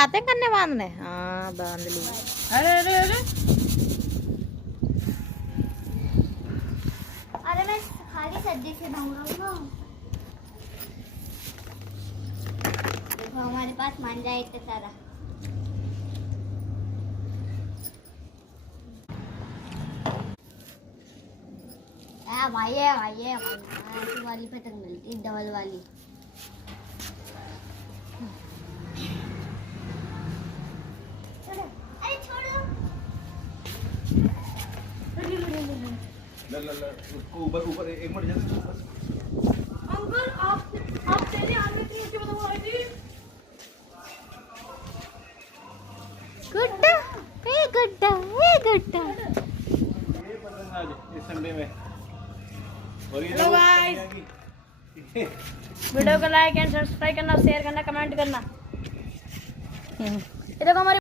आते हैं करने बांधने। हाँ बांध ली। अरे अरे अरे अरे मैं खाली सब्जी से ढूंढ रहा हूँ। देखो हमारे पास मांझा है इतना सारा। भाई है ऐसी वाली पतंग मिलती डबल वाली। अरे छोड़ो। उसको ऊपर ऊपर एक मिनट जल्दी। अंकल आप चलिए आने के लिए बताओ आई थी। गुड्डा ए गुड्डा ए गुड्डा। ये पतंग आज इस संडे में। हेलो गाइस, वीडियो को लाइक एंड सब्सक्राइब करना, शेयर करना, कमेंट करना। ये देखो हमारी